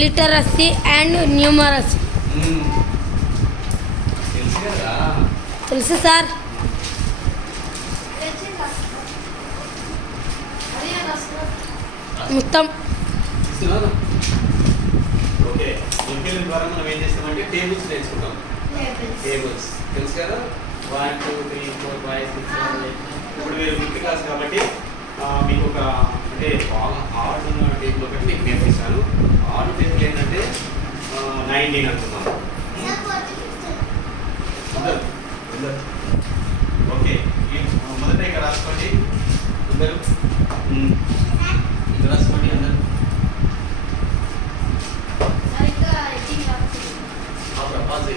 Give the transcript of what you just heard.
Literacy and numeracy. తెలుసు కదా. తెలుసు సార్. మొత్తం ఓకే. ఇంకెళ్ళిన ద్వారా మనం ఏం చేస్తామంటే టేబుల్స్ నేర్చుకుంటాం. టేబుల్స్ తెలుసు కదా. 1 2 3 4 5 6 7 8. ఇప్పుడు మీరు ఫిఫ్త్ క్లాస్ కాబట్టి మీకు ఒక అంటే బాగా ఆర్డ్ ఉన్న టేబుల్ ఒకటి మీకు నేర్పిస్తాను. ఆర్డ్ టేబుల్ ఏంటంటే 19 అనుకున్నాను. ఓకే. మొదట ఇక్కడ రాసుకోండి అందరూ. ఇక్కడ రాసుకోండి అందరూ. పాస్